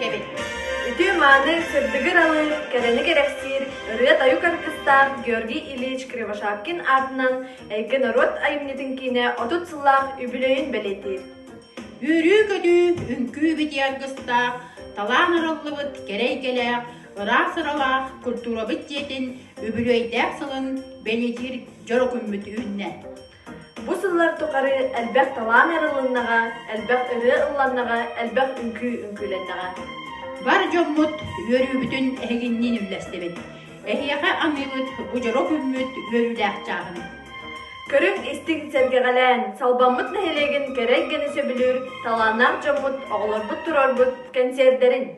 кебет. Үтü маны сырдыгыр алыр, кәрәні кәрәксир, ұрыят аю каркыстақ Г.И.Кривошапкин аатынан Эйгэ норуот айымньытын киинэ отут сыллаах үбүлүөйн бэлетир. Үрүү көдүү үңкүү битияр гыстақ, талаан ырыллыбыт керей келек, ыраа сыралаах культурабыт диетин үбүлүөйдәк сылын бэлетир жору күммүт үүннэ. Бу сыллар тукары әлбәк талаан арылыннаға, әлбәк ыры ылланнаға, әлбәк үңкүү үңкүленнаға. Бар жоммут үрүүбүтүн эхигиннин үлләстебит. Эхияқа аңыбыт бу жору күммүт үрүүләк чағын. Көрүң истик сәргеғалән, салбаммыт нәхелеген кәрәйгені сөбілір, талаанақ жоммут, оғылырбыт турарбыт кэнсиэрдерин.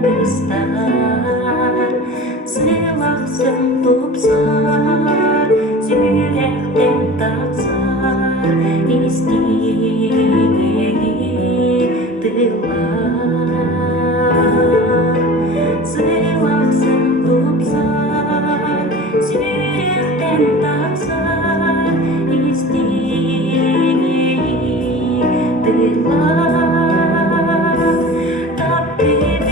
кыргыздар сыйлаксын тупсар сүйректен таксар истеги тылар сыйлаксын тупсар сүйректен таксар истеги тылар таптибин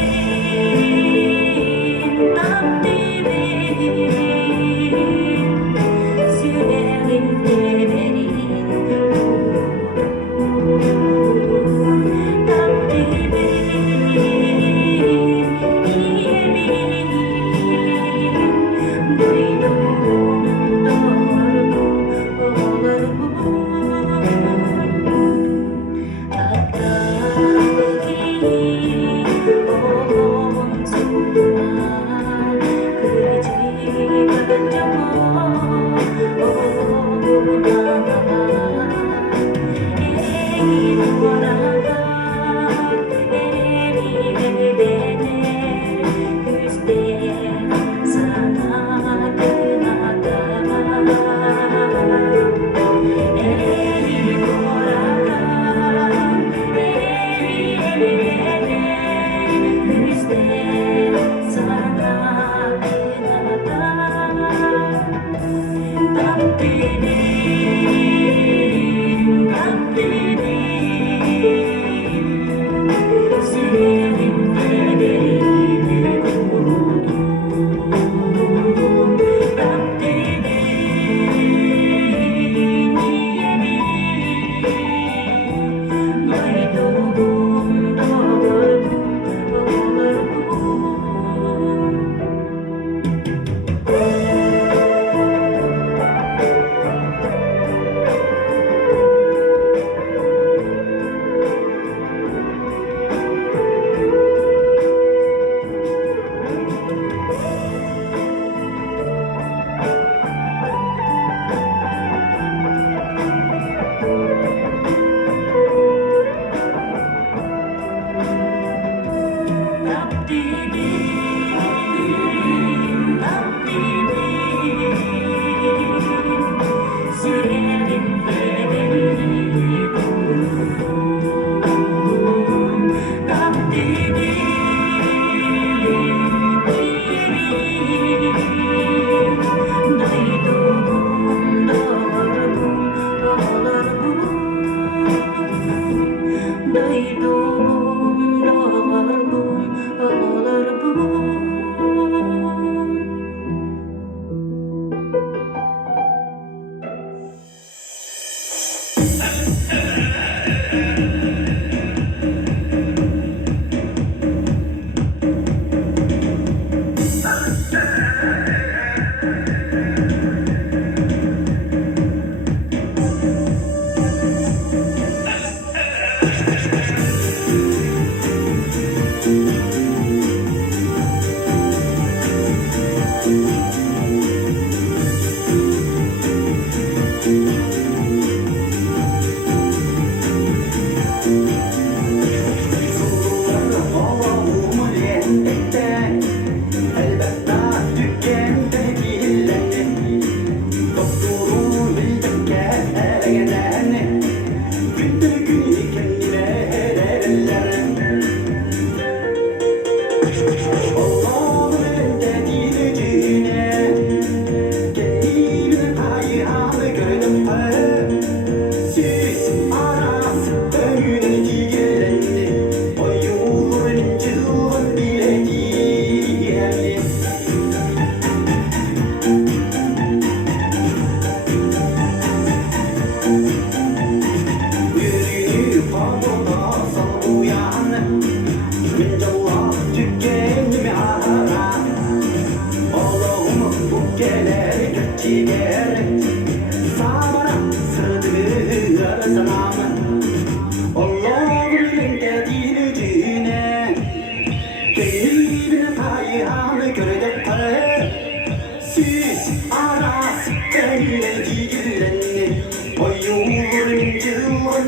сүйрегин теберин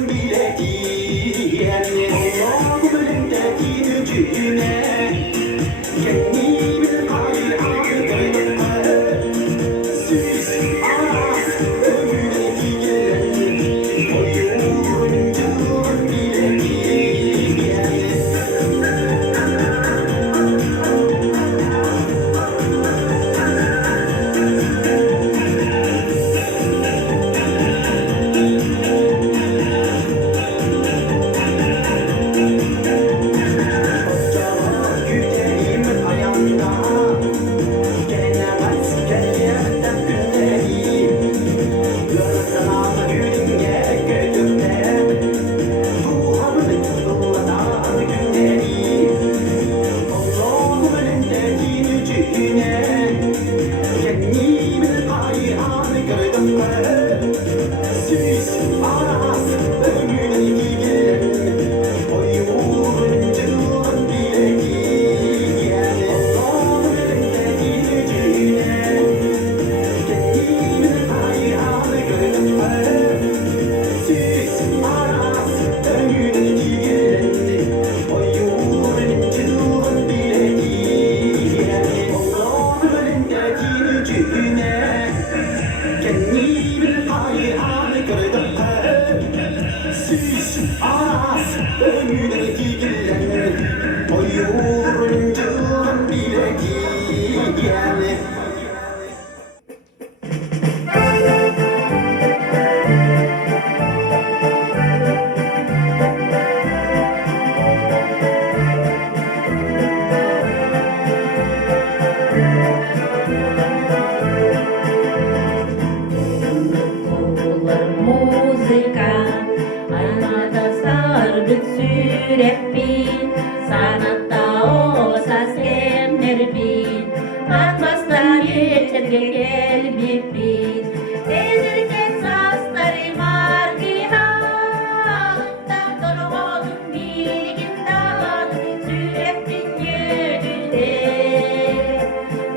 bile diyenli Allah'ım önünde dini cüne erbil Atmastan yeterge gelbipin Ezirken sasları margi halından Dolğodun bilgin dağın Sürektin yönüde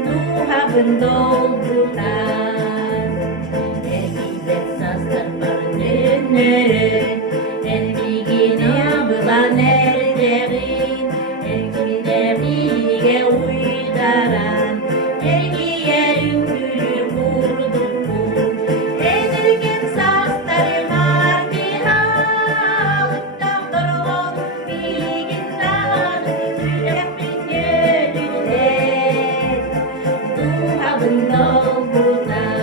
Duhabın doldular Ergibet saslar barınırın Elbigini bulan erdeğin Ergileriyle uydaran Ergiyerin gülü vurdukun Ezirken sasları mardi halıktan Dolğodun bilgin dağın Sürektin yönüde Duhabın doldular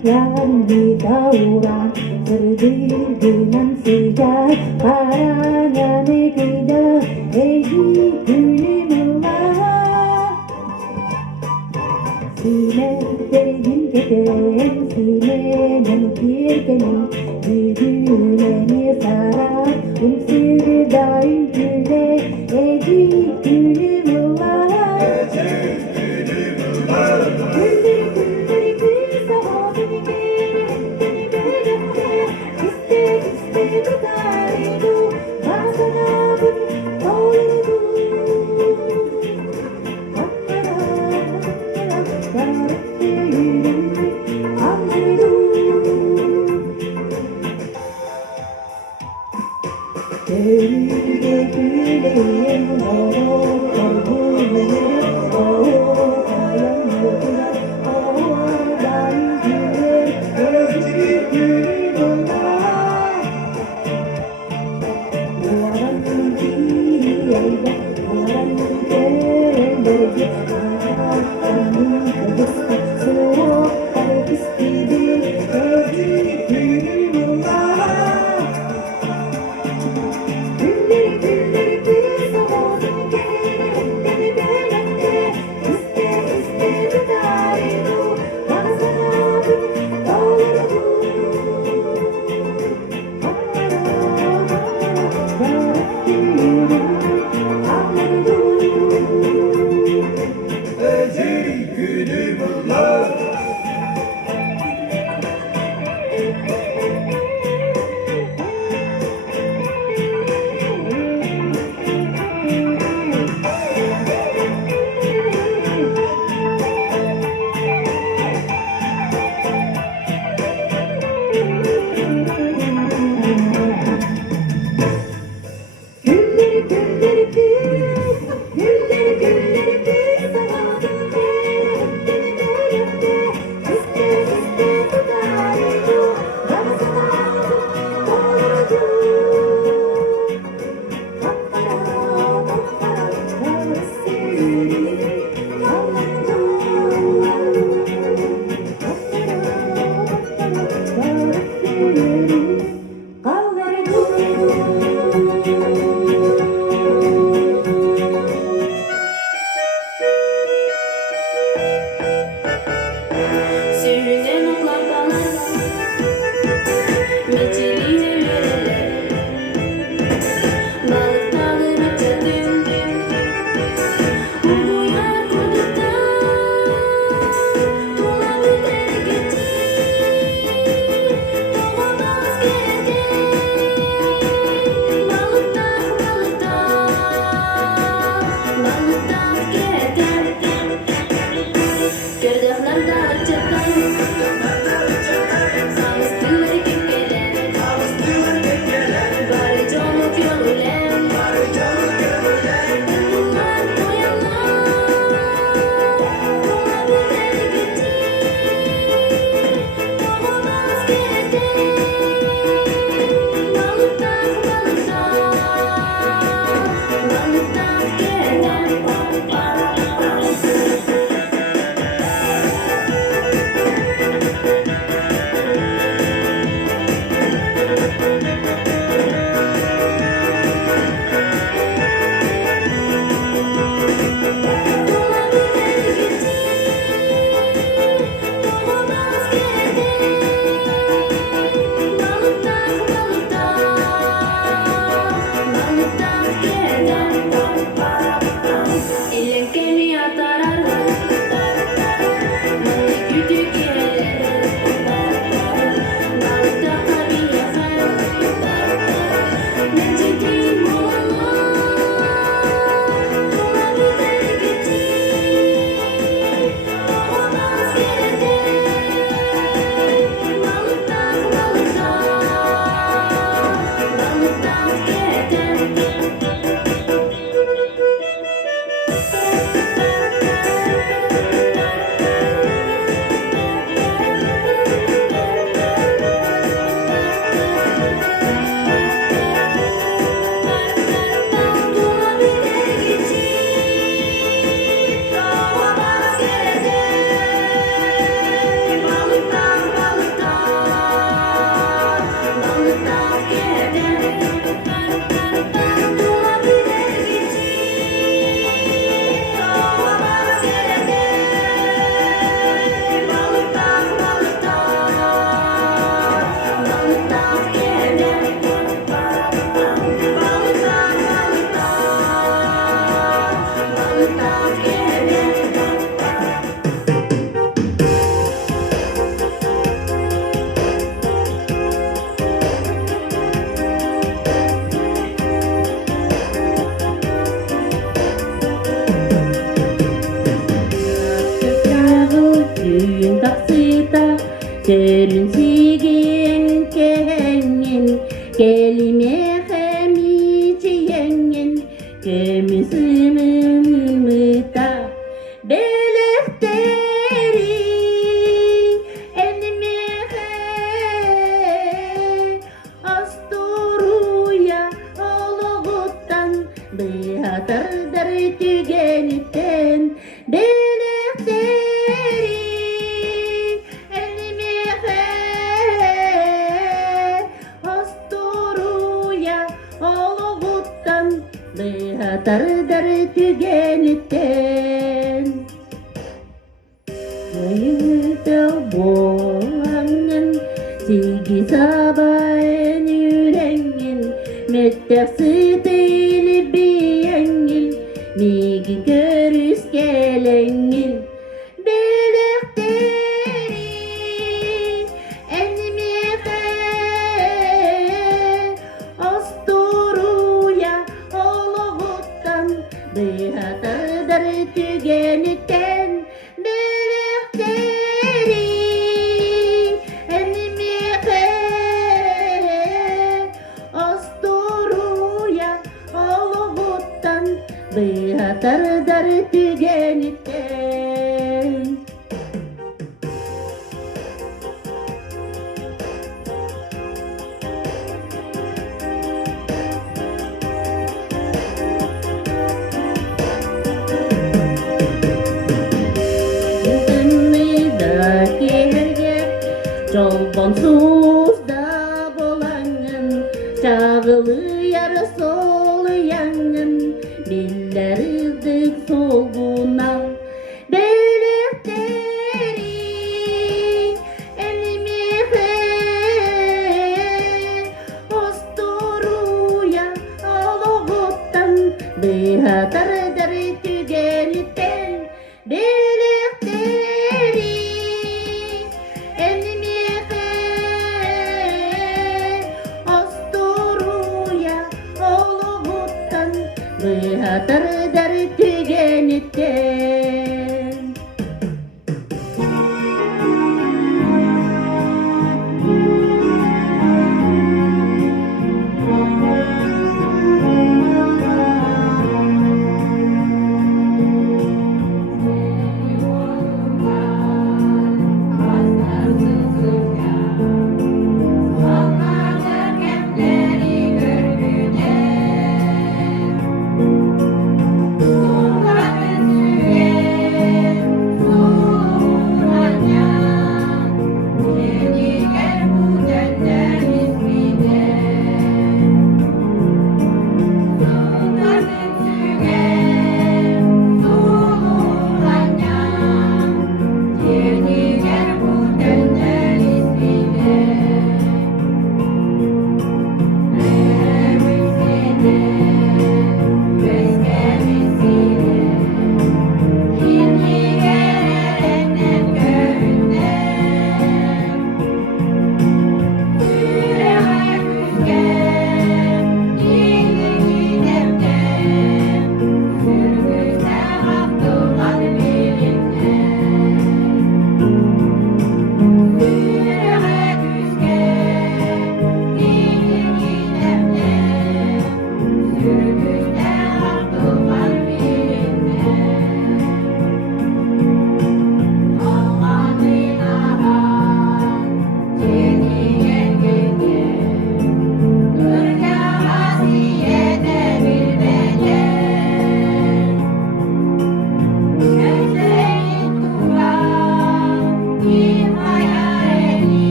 yang didauran terdiri dengan sejak paranya negara Egi Kривошапкин Sine dergin keten sinenin kirkenin Büdüleni sara umsirdayn küre Egi Kривошапkин Sürünen olamaz Meçeliğine vereler Balık dağları çadım Uyar kodukta Dolabı bereketi Doğamaz gerede Balık dağ gerede Gördükler dağı çatan Sağıstırları kekelen Bari canı görülen Bunlar doyanlar Dolabı bereketi Doğamaz geride Balık dağ geride Törünsigen kengen kelime hemiçiyengen kömüsümümüta belekteri elmehe asturuya oluğuttan bıhatırdır tügenitten belekteri Behatardır tügenitten Ayıda boğanın Sigi sabayın yüreğin Mettesi değil biyeğin Migi görüs geleğin Belekteri elmehe Asturuya Behatardır tügenitten belekteri elmehe asturuya oluğuttan behatardır tügenitten Çolbonsuz da bolanın Çağılı yarı soluyanın Billerdik solguna Belekteri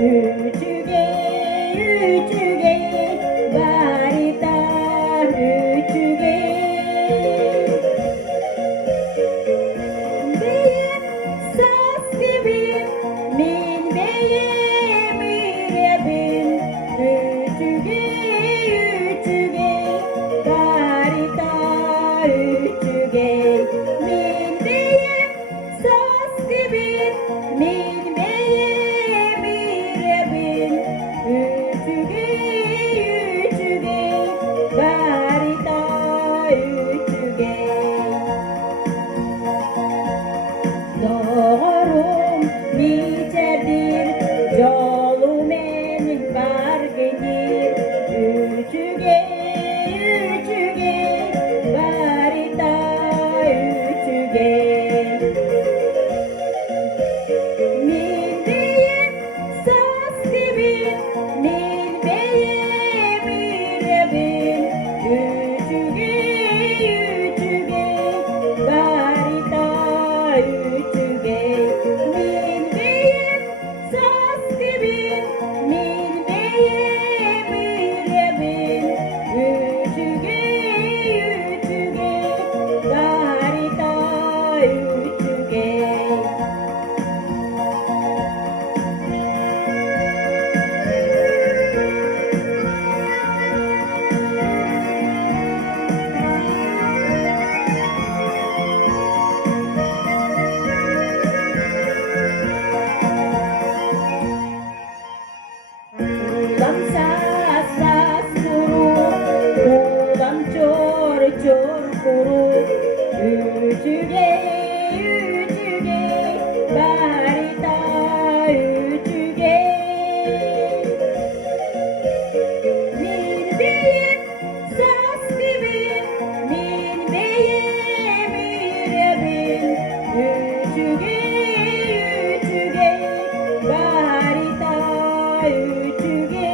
Üçüge, üçüge, barita, üçüge. Beyim saz gibi, min beyim yüreğim. Üçüge, üçüge, barita, üçüge. Min beyim saz gibi, min beyim yüreğim. Üçüge, üçüge, barita, üçüge. Doğrum nicedir, yolumen var gelir. Üçüge, üçüge, barita, üçüge. Min beyim saz gibi, min beyim yüreğim. Üçüge, üçüge, barita, üçüge. Min beyim saz gibi, min beyim yüreğim. Üçüge, üçüge, barita, üçüge. Ulam sas sas kuru, ulam çor çor kuru. Üçüge, üçüge, barita, üçüge. Min beyim saz gibi, min beyim yüreğim. Üçüge, üçüge, barita, üçüge.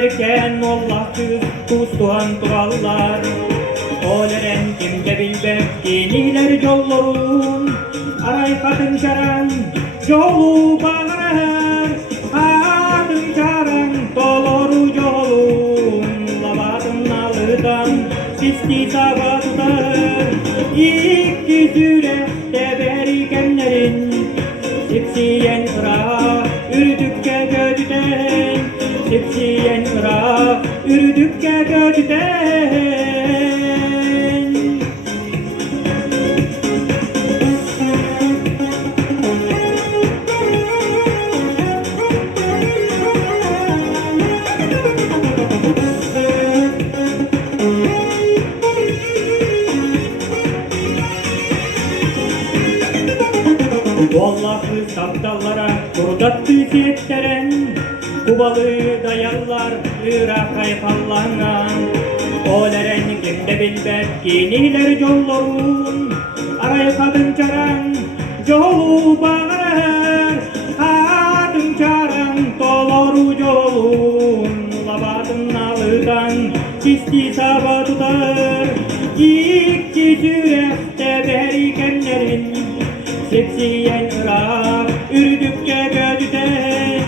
Bilirken Allah'tır tustuhan tuğallar. Oleren kimde bilbek diniler yollarun. Aray kadın çaran yolu bağırar. Kadın çaran doloru yolun. Labadın alıdan pisti sabatıdır. İki zürehte berikenlerin Sipsiyen ıra ürdükçe göcden Sipsiyen ıra ürdükçe göcden Vallahi saptallara kurdattı yetteren Kubalı dayallar Irak kayfallanan Oleren kimde bilbek kiniler yollarun Aray kadın çaran yolu bağırar Kadın çaran doloru yolun Labadın alıdan kisti sabatıdır İki yürekte berikenlerin Sipsiyen ıra ürdükçe göcden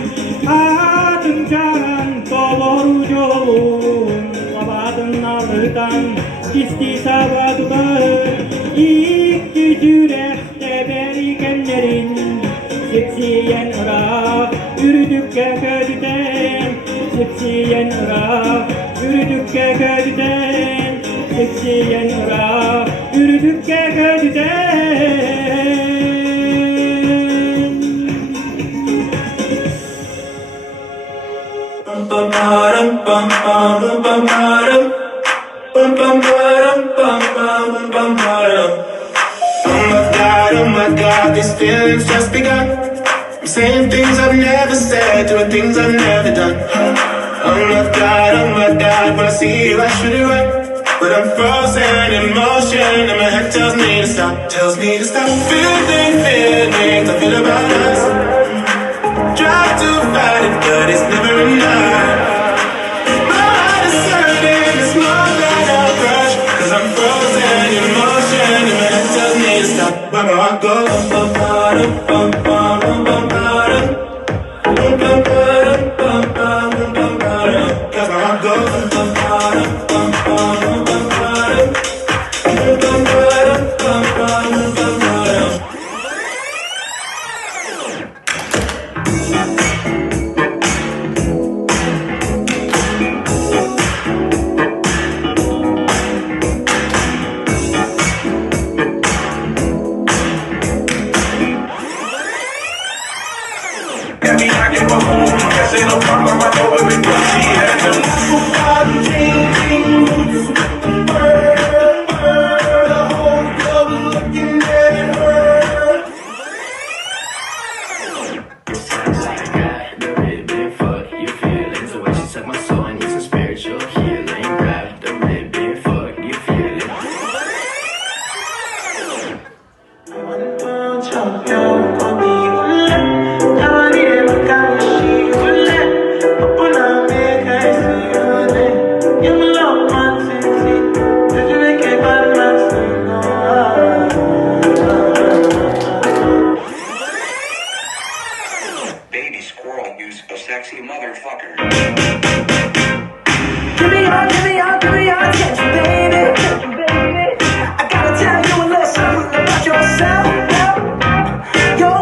Kadın çaran doloru yolun Labadın alıdan kisti sabatıdır İki yürekte berikenlerin Sipsiyen ıra ürdükçe göcden Sipsiyen ıra ürdükçe göcden Sipsiyen ıra ürdükçe göcden Oh my God, these feelings just begun. I'm saying things I've never said, doing things I've never done. Oh my God, when I see you I should it right. But I'm frozen in motion and my head tells me to stop. Tells me to stop feeling feelings I feel about us. Try to fight it but it's never enough. My heart is hurting, it's more than a crush. Cause I'm frozen in motion and my head tells me to stop. Where my heart goes bum bum bum bum bum bum bum bum bum bum bum bum bum. Cause my heart goes bum bum bum bum bum bum bum bum bum bum bum. Baby squirrel, you a sexy motherfucker. Give me your attention, baby. I gotta tell you a little something about yourself. You're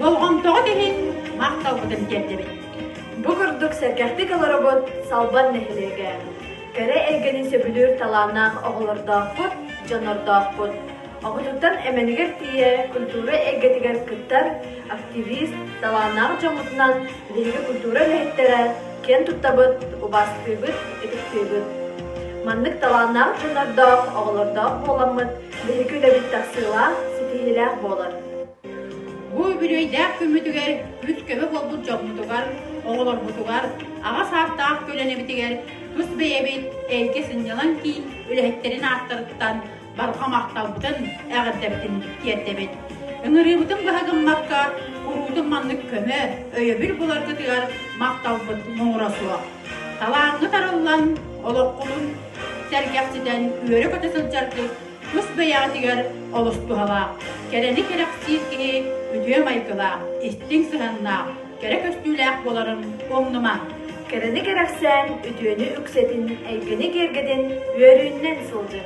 Болғантоғы дейін мақтал бұдын келдебет. Бу курдук сәркәхтик аларабот салбан нәһилеге. Кәре әйгәнен сөбүлүр талаанах оголордаахпут, жанордаахпут. Оғытуттан әмәнігер тие культура әйгәтигер кыттар, активист, талаанах жомутунан леге культура ләһеттере кен туттабыт, убастыбыт, этиктыбыт. Маннык талаанах жанордаах оголордаах боламыт, леге үләбит тахсыылаах, ситиһилээх болар. Бу үбүлүөйнэй күмүтүгер, үс көбө болбут жоммутугар, оголорбутугар, ага саартаах көлөнебитигер, тус бейебит, элке сыннялан кийин үлэхеттерин аттырыттан барха макталбытын эгердебитин киэрдебит. Ыҥырыыбытын быһагыммакка, куруутун маннык көмө, өйөбүл буларгытыгар макталбыт моңурасуа. Талааҥҥы тарыллан, олоккулун, сэргäхситэн үөрө көтө сылдьардык, тус бэйэҕитигер олустуһалаах. Кэрени керэхсиир киһи үтүө майгылаах, истиң сыһаннаах, кэрэ көстүүлээх боларын оҥнума. Кәрәне кәрәксән, үтүөнү үксетин, әйгәне кергеден, үөрүүннен сылжы.